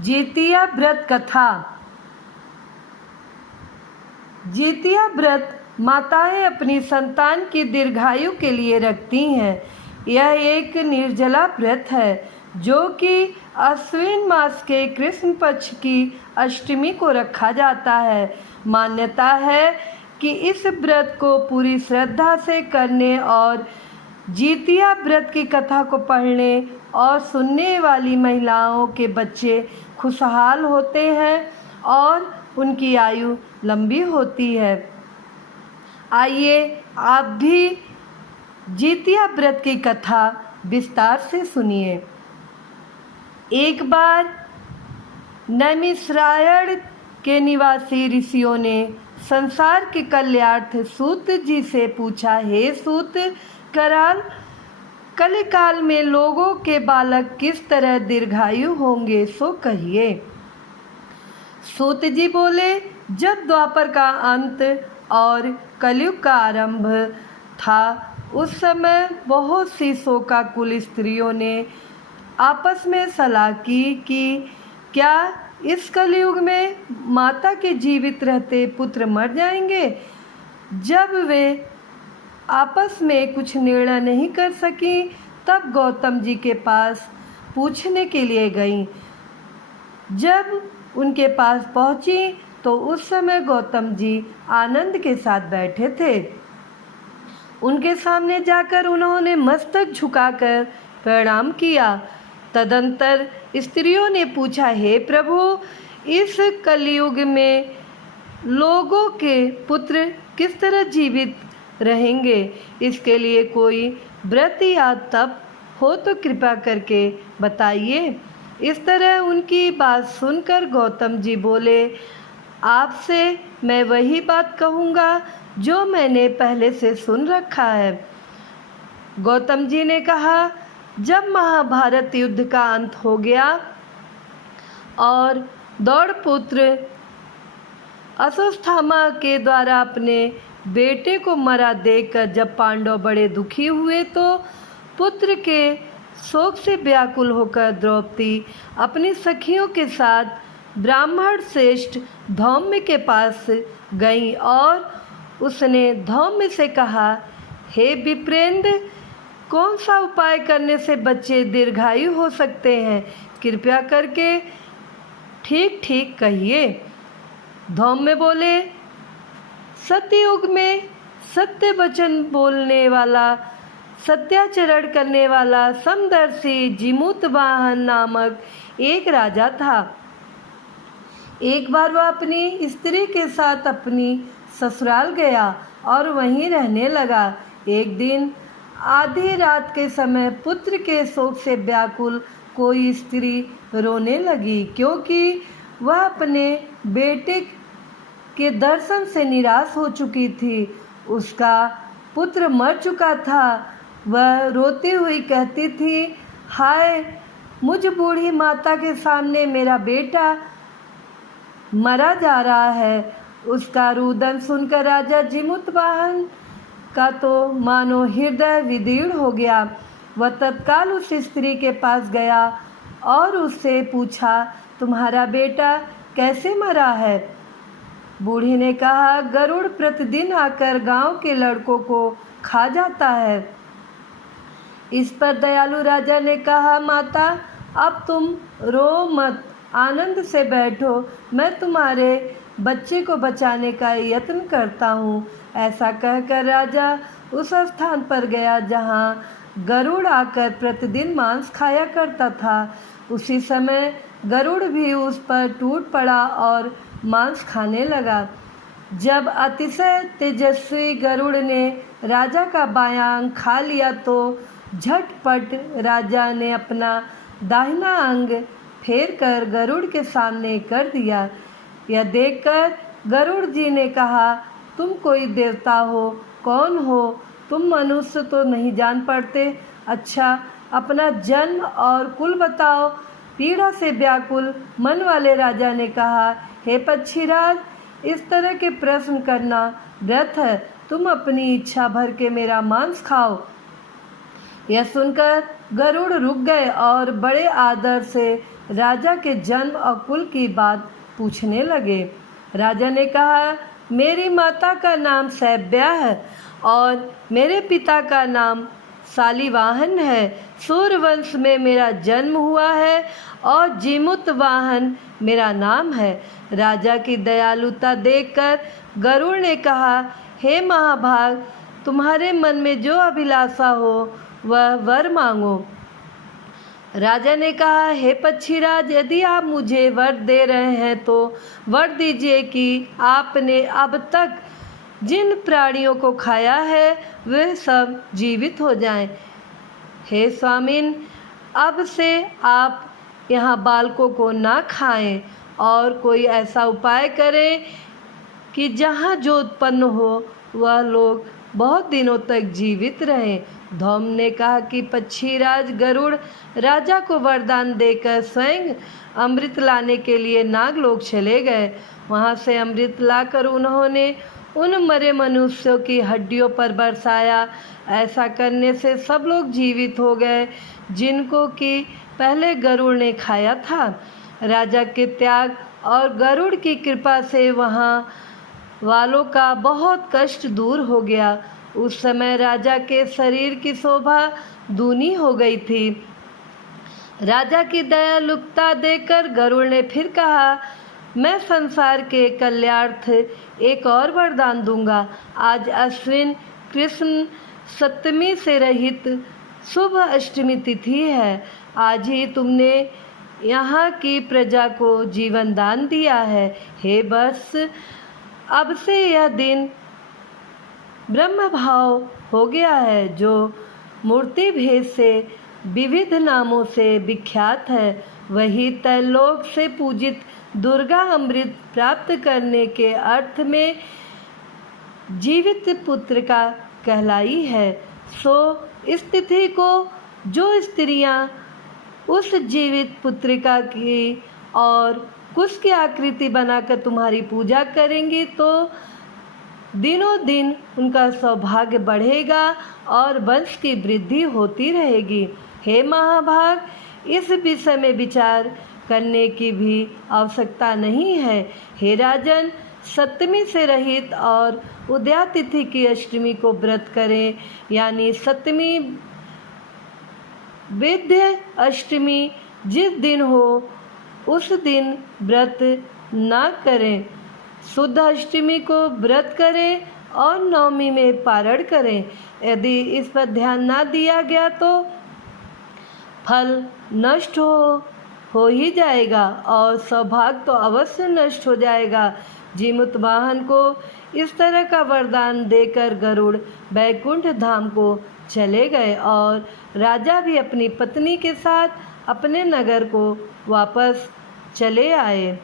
जितिया व्रत कथा। जितिया व्रत माताएं अपनी संतान की दीर्घायु के लिए रखती हैं। यह एक निर्जला व्रत है जो कि अश्विन मास के कृष्ण पक्ष की अष्टमी को रखा जाता है। मान्यता है कि इस व्रत को पूरी श्रद्धा से करने और जितिया व्रत की कथा को पढ़ने और सुनने वाली महिलाओं के बच्चे खुशहाल होते हैं और उनकी आयु लंबी होती है। आइए आप भी जितिया व्रत की कथा विस्तार से सुनिए। एक बार नैमिषारण्य के निवासी ऋषियों ने संसार के कल्याणार्थ सूत जी से पूछा, हे सूत कराल, कलिकाल में लोगों के बालक किस तरह दीर्घायु होंगे, सो कहिए। सूत जी बोले, जब द्वापर का अंत और कलयुग का आरंभ था उस समय बहुत सी शोकाकुल स्त्रियों ने आपस में सलाह की कि क्या इस कलयुग में माता के जीवित रहते पुत्र मर जाएंगे। जब वे आपस में कुछ निर्णय नहीं कर सकी तब गौतम जी के पास पूछने के लिए गईं। जब उनके पास पहुंची तो उस समय गौतम जी आनंद के साथ बैठे थे। उनके सामने जाकर उन्होंने मस्तक झुकाकर प्रणाम किया। तदंतर स्त्रियों ने पूछा, हे प्रभु, इस कलयुग में लोगों के पुत्र किस तरह जीवित रहेंगे, इसके लिए कोई व्रत या तप हो तो कृपा करके बताइए। इस तरह उनकी बात सुनकर गौतम जी बोले, आपसे मैं वही बात कहूँगा जो मैंने पहले से सुन रखा है। गौतम जी ने कहा, जब महाभारत युद्ध का अंत हो गया और द्रौपदी अश्वत्थामा के द्वारा अपने बेटे को मरा देखकर जब पांडव बड़े दुखी हुए तो पुत्र के शोक से व्याकुल होकर द्रौपदी अपनी सखियों के साथ ब्राह्मण श्रेष्ठ धौम्य के पास गई और उसने धौम्य से कहा, हे विप्रेंद्र, कौन सा उपाय करने से बच्चे दीर्घायु हो सकते हैं, कृपया करके ठीक ठीक कहिए। धौम्य बोले, सत्ययुग में सत्य वचन बोलने वाला, सत्याचरण करने वाला समदर्शी जिमूतवाहन नामक एक राजा था। एक बार वह अपनी स्त्री के साथ अपनी ससुराल गया और वहीं रहने लगा। एक दिन आधी रात के समय पुत्र के शोक से व्याकुल कोई स्त्री रोने लगी, क्योंकि वह अपने बेटे के दर्शन से निराश हो चुकी थी। उसका पुत्र मर चुका था। वह रोती हुई कहती थी, हाय, मुझ बूढ़ी माता के सामने मेरा बेटा मरा जा रहा है। उसका रुदन सुनकर राजा जिमूतवाहन का तो मानो हृदय विदीर्ण हो गया। वह तत्काल उस स्त्री के पास गया और उससे पूछा, तुम्हारा बेटा कैसे मरा है। बूढ़ी ने कहा, गरुड़ प्रतिदिन आकर गांव के लड़कों को खा जाता है। इस पर दयालु राजा ने कहा, माता, अब तुम रो मत, आनंद से बैठो, मैं तुम्हारे बच्चे को बचाने का यत्न करता हूँ। ऐसा कहकर राजा उस स्थान पर गया जहाँ गरुड़ आकर प्रतिदिन मांस खाया करता था। उसी समय गरुड़ भी उस पर टूट पड़ा और मांस खाने लगा। जब अतिशय तेजस्वी गरुड़ ने राजा का बायां अंग खा लिया तो झटपट राजा ने अपना दाहिना अंग फेर कर गरुड़ के सामने कर दिया। यह देखकर गरुड़ जी ने कहा, तुम कोई देवता हो, कौन हो, तुम मनुष्य तो नहीं जान पड़ते। अच्छा, अपना जन्म और कुल बताओ। पीड़ा से व्याकुल मन वाले राजा ने कहा, हे पक्षीराज, इस तरह के प्रश्न करना व्यर्थ है, तुम अपनी इच्छा भर के मेरा मांस खाओ। यह सुनकर गरुड़ रुक गए और बड़े आदर से राजा के जन्म और कुल की बात पूछने लगे। राजा ने कहा, मेरी माता का नाम सैब्या है और मेरे पिता का नाम शालिवाहन है। सूर्यवंश में मेरा जन्म हुआ है और जीमूतवाहन मेरा नाम है। राजा की दयालुता देखकर गरुड़ ने कहा, हे महाभाग, तुम्हारे मन में जो अभिलाषा हो वह वर मांगो। राजा ने कहा, हे पक्षीराज, यदि आप मुझे वर दे रहे हैं तो वर दीजिए कि आपने अब तक जिन प्राणियों को खाया है वे सब जीवित हो जाएं। हे स्वामिन, अब से आप यहाँ बालकों को ना खाएं और कोई ऐसा उपाय करें कि जहाँ जो उत्पन्न हो वह लोग बहुत दिनों तक जीवित रहें। धौम ने कहा कि पक्षीराज गरुड़ राजा को वरदान देकर स्वयं अमृत लाने के लिए नागलोक चले गए। वहाँ से अमृत लाकर उन्होंने उन मरे मनुष्यों की हड्डियों पर बरसाया। ऐसा करने से सब लोग जीवित हो गए जिनको कि पहले गरुड़ ने खाया था। राजा के त्याग और गरुड़ की कृपा से वहाँ वालों का बहुत कष्ट दूर हो गया। उस समय राजा के शरीर की शोभा दूनी हो गई थी। राजा की दयालुता देखकर गरुड़ ने फिर कहा, मैं संसार के कल्याणार्थ एक और वरदान दूंगा। आज अश्विन कृष्ण सप्तमी से रहित शुभ अष्टमी तिथि है। आज ही तुमने यहाँ की प्रजा को जीवन दान दिया है। हे बस, अब से यह दिन ब्रह्म भाव हो गया है, जो मूर्ति भेद से विविध नामों से विख्यात है। वही तैलोक से पूजित दुर्गा अमृत प्राप्त करने के अर्थ में जीवित पुत्र का कहलाई है। सो इस तिथि को जो स्त्रियां उस जीवित पुत्रिका की और कुश की आकृति बनाकर तुम्हारी पूजा करेंगी तो दिनों दिन उनका सौभाग्य बढ़ेगा और वंश की वृद्धि होती रहेगी। हे महाभाग, इस विषय में विचार करने की भी आवश्यकता नहीं है। हे राजन, सप्तमी से रहित और उदया तिथि की अष्टमी को व्रत करें, यानी सप्तमी विद्य अष्टमी जिस दिन हो उस दिन व्रत ना करें। शुद्ध अष्टमी को व्रत करें और नवमी में पारण करें। यदि इस पर ध्यान ना दिया गया तो फल नष्ट हो ही जाएगा और सौभाग्य तो अवश्य नष्ट हो जाएगा। जीमूतवाहन को इस तरह का वरदान देकर गरुड़ बैकुंठ धाम को चले गए और राजा भी अपनी पत्नी के साथ अपने नगर को वापस चले आए।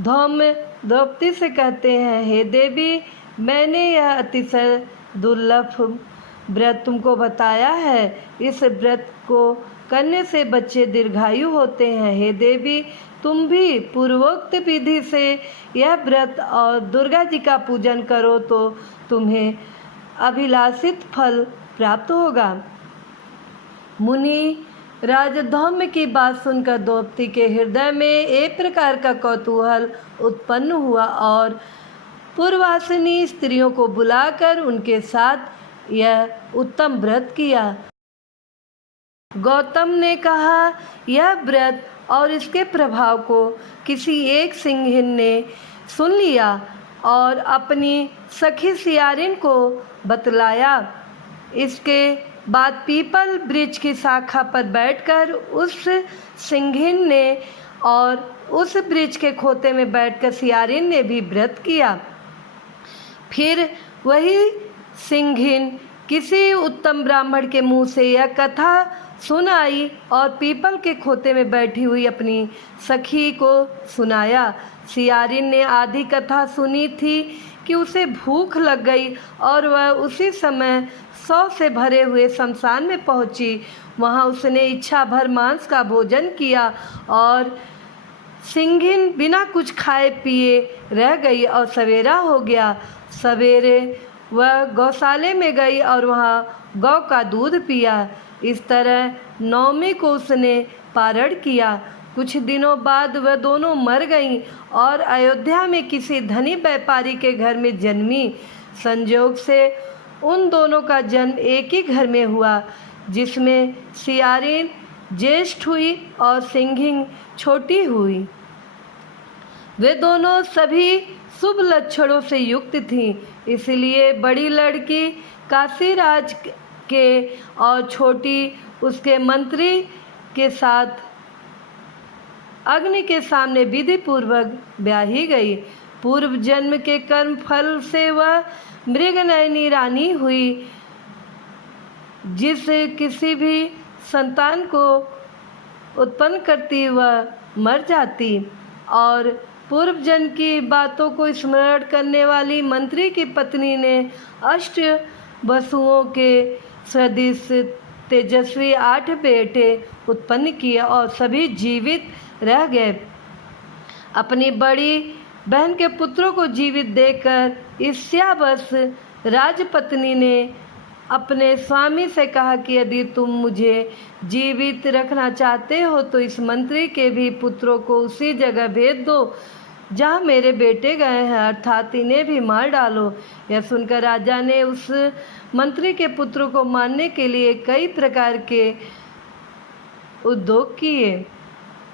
धौम द्रौपदी से कहते हैं, हे देवी, मैंने यह अतिशय दुर्लभ व्रत तुमको बताया है। इस व्रत को करने से बच्चे दीर्घायु होते हैं। हे देवी, तुम भी पूर्वोक्त विधि से यह व्रत और दुर्गा जी का पूजन करो तो तुम्हें अभिलाषित फल प्राप्त होगा। मुनि राजधौम्य की बात सुनकर द्रौपदी के हृदय में एक प्रकार का कौतूहल उत्पन्न हुआ और पूर्वासिनी स्त्रियों को बुलाकर उनके साथ यह उत्तम व्रत किया। गौतम ने कहा, यह व्रत और इसके प्रभाव को किसी एक सिंहिन ने सुन लिया और अपनी सखी सियारिन को बतलाया। इसके बाद पीपल वृक्ष की शाखा पर बैठकर उस सिंहिन ने और उस वृक्ष के खोते में बैठकर सियारिन ने भी व्रत किया। फिर वही सिंहिन किसी उत्तम ब्राह्मण के मुंह से यह कथा सुन आई और पीपल के खोते में बैठी हुई अपनी सखी को सुनाया। सियारिन ने आधी कथा सुनी थी कि उसे भूख लग गई और वह उसी समय 100 से भरे हुए शमशान में पहुंची। वहां उसने इच्छा भर मांस का भोजन किया और सिंहिन बिना कुछ खाए पिए रह गई और सवेरा हो गया। सवेरे वह गौशाले में गई और वहाँ गौ का दूध पिया। इस तरह नवमी को उसने पारण किया। कुछ दिनों बाद वह दोनों मर गईं और अयोध्या में किसी धनी व्यापारी के घर में जन्मी। संयोग से उन दोनों का जन्म एक ही घर में हुआ, जिसमें सियारिन ज्येष्ठ हुई और सिंघिन छोटी हुई। वे दोनों सभी शुभ लक्षणों से युक्त थीं, इसलिए बड़ी लड़की काशीराज के और छोटी उसके मंत्री के साथ अग्नि के सामने विधि पूर्वक ब्याही गई। पूर्व जन्म के कर्म फल से वह मृगनयनी रानी हुई, जिस किसी भी संतान को उत्पन्न करती वह मर जाती। और पूर्व जन्म की बातों को स्मरण करने वाली मंत्री की पत्नी ने अष्ट वसुओं के सदृश तेजस्वी 8 बेटे उत्पन्न किए और सभी जीवित रह गए। अपनी बड़ी बहन के पुत्रों को जीवित देखकर ईर्ष्यावश राजपत्नी ने अपने स्वामी से कहा कि यदि तुम मुझे जीवित रखना चाहते हो तो इस मंत्री के भी पुत्रों को उसी जगह भेज दो जहाँ मेरे बेटे गए हैं, अर्थात इन्हें भी मार डालो। यह सुनकर राजा ने उस मंत्री के पुत्रों को मारने के लिए कई प्रकार के उद्योग किए,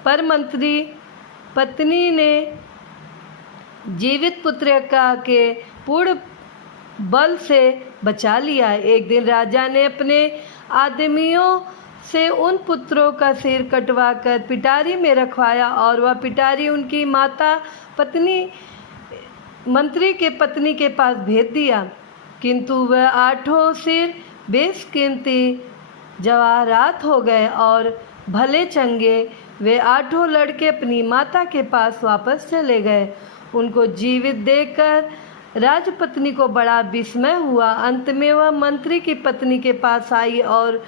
पर मंत्री पत्नी ने जीवित पुत्र का के पूर्ण बल से बचा लिया। एक दिन राजा ने अपने आदमियों से उन पुत्रों का सिर कटवाकर पिटारी में रखवाया और वह पिटारी उनकी माता पत्नी मंत्री के पत्नी के पास भेज दिया, किंतु वह 8 सिर बेशकीमती जवाहरात हो गए और भले चंगे वे 8 लड़के अपनी माता के पास वापस चले गए। उनको जीवित देखकर राजपत्नी को बड़ा विस्मय हुआ। अंत में वह मंत्री की पत्नी के पास आई और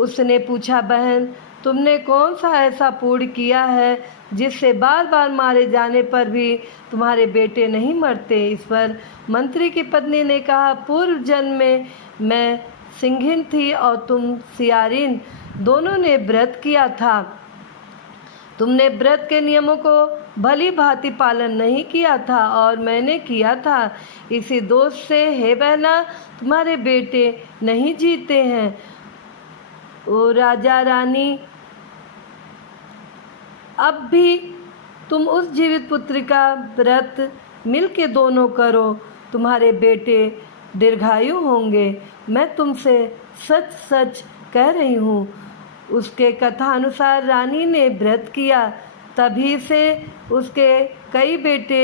उसने पूछा, बहन, तुमने कौन सा ऐसा पुण्य किया है जिससे बार बार मारे जाने पर भी तुम्हारे बेटे नहीं मरते? इस पर मंत्री की पत्नी ने कहा, पूर्व जन्म में मैं सिंघिन थी और तुम सियारिन, दोनों ने व्रत किया था। तुमने व्रत के नियमों को भली भांति पालन नहीं किया था और मैंने किया था। इसी दोष से हे बहना तुम्हारे बेटे नहीं जीते हैं। ओ राजा रानी, अब भी तुम उस जीवित पुत्र का व्रत मिलके दोनों करो, तुम्हारे बेटे दीर्घायु होंगे। मैं तुमसे सच सच कह रही हूँ। उसके कथानुसार रानी ने व्रत किया, तभी से उसके कई बेटे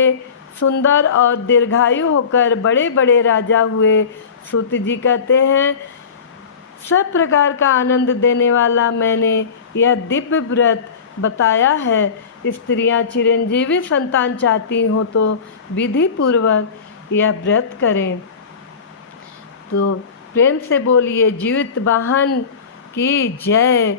सुंदर और दीर्घायु होकर बड़े बड़े राजा हुए। सूत जी कहते हैं, सब प्रकार का आनंद देने वाला मैंने यह दिव्य व्रत बताया है। स्त्रियां चिरंजीवी संतान चाहती हो तो विधि पूर्वक यह व्रत करें। तो प्रेम से बोलिए जीवित वाहन की जय।